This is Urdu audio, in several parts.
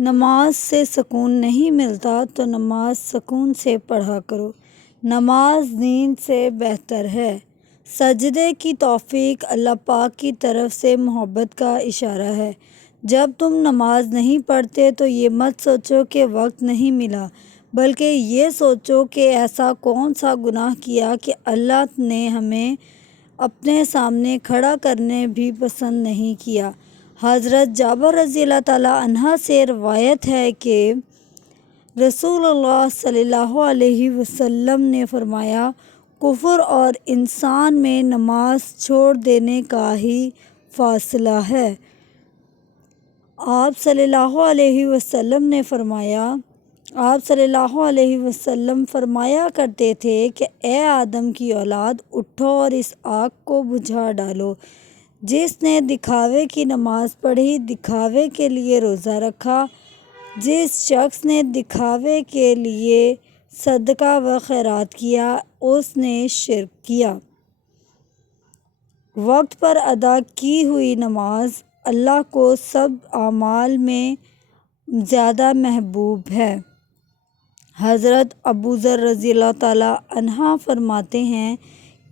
نماز سے سکون نہیں ملتا تو نماز سکون سے پڑھا کرو۔ نماز نیند سے بہتر ہے۔ سجدے کی توفیق اللہ پاک کی طرف سے محبت کا اشارہ ہے۔ جب تم نماز نہیں پڑھتے تو یہ مت سوچو کہ وقت نہیں ملا، بلکہ یہ سوچو کہ ایسا کون سا گناہ کیا کہ اللہ نے ہمیں اپنے سامنے کھڑا کرنے بھی پسند نہیں کیا۔ حضرت جابر رضی اللہ تعالیٰ عنہ سے روایت ہے کہ رسول اللہ صلی اللہ علیہ وسلم نے فرمایا، کفر اور انسان میں نماز چھوڑ دینے کا ہی فاصلہ ہے۔ آپ صلی اللہ علیہ وسلم فرمایا کرتے تھے کہ اے آدم کی اولاد، اٹھو اور اس آگ کو بجھا ڈالو۔ جس نے دکھاوے کی نماز پڑھی، دکھاوے کے لیے روزہ رکھا، جس شخص نے دکھاوے کے لیے صدقہ و خیرات کیا، اس نے شرک کیا۔ وقت پر ادا کی ہوئی نماز اللہ کو سب اعمال میں زیادہ محبوب ہے۔ حضرت ابوذر رضی اللہ تعالیٰ عنہ فرماتے ہیں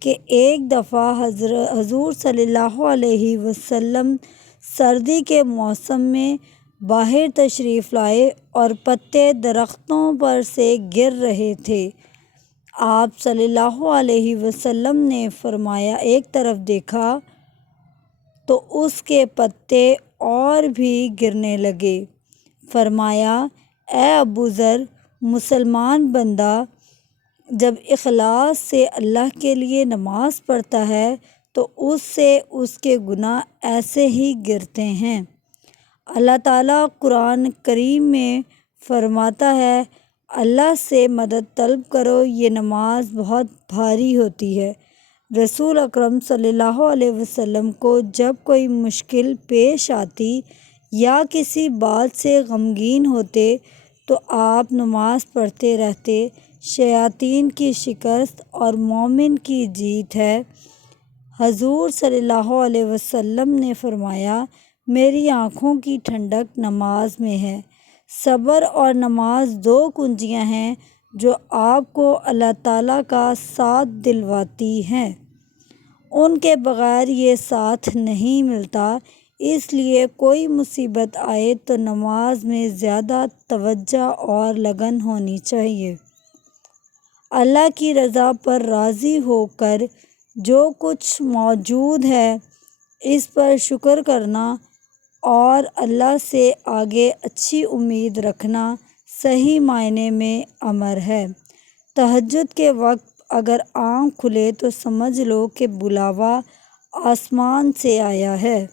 کہ ایک دفعہ حضور صلی اللہ علیہ وسلم سردی کے موسم میں باہر تشریف لائے اور پتے درختوں پر سے گر رہے تھے۔ آپ صلی اللہ علیہ وسلم نے فرمایا، ایک طرف دیکھا تو اس کے پتے اور بھی گرنے لگے۔ فرمایا، اے ابوذر، مسلمان بندہ جب اخلاص سے اللہ کے لیے نماز پڑھتا ہے تو اس سے اس کے گناہ ایسے ہی گرتے ہیں۔ اللہ تعالیٰ قرآن کریم میں فرماتا ہے، اللہ سے مدد طلب کرو، یہ نماز بہت بھاری ہوتی ہے۔ رسول اکرم صلی اللہ علیہ وسلم کو جب کوئی مشکل پیش آتی یا کسی بات سے غمگین ہوتے تو آپ نماز پڑھتے رہتے۔ شیاطین کی شکست اور مومن کی جیت ہے۔ حضور صلی اللہ علیہ وسلم نے فرمایا، میری آنکھوں کی ٹھنڈک نماز میں ہے۔ صبر اور نماز دو کنجیاں ہیں جو آپ کو اللہ تعالیٰ کا ساتھ دلواتی ہیں۔ ان کے بغیر یہ ساتھ نہیں ملتا۔ اس لیے کوئی مصیبت آئے تو نماز میں زیادہ توجہ اور لگن ہونی چاہیے۔ اللہ کی رضا پر راضی ہو کر جو کچھ موجود ہے اس پر شکر کرنا اور اللہ سے آگے اچھی امید رکھنا صحیح معنی میں امر ہے۔ تہجد کے وقت اگر آنکھ کھلے تو سمجھ لو کہ بلاوا آسمان سے آیا ہے۔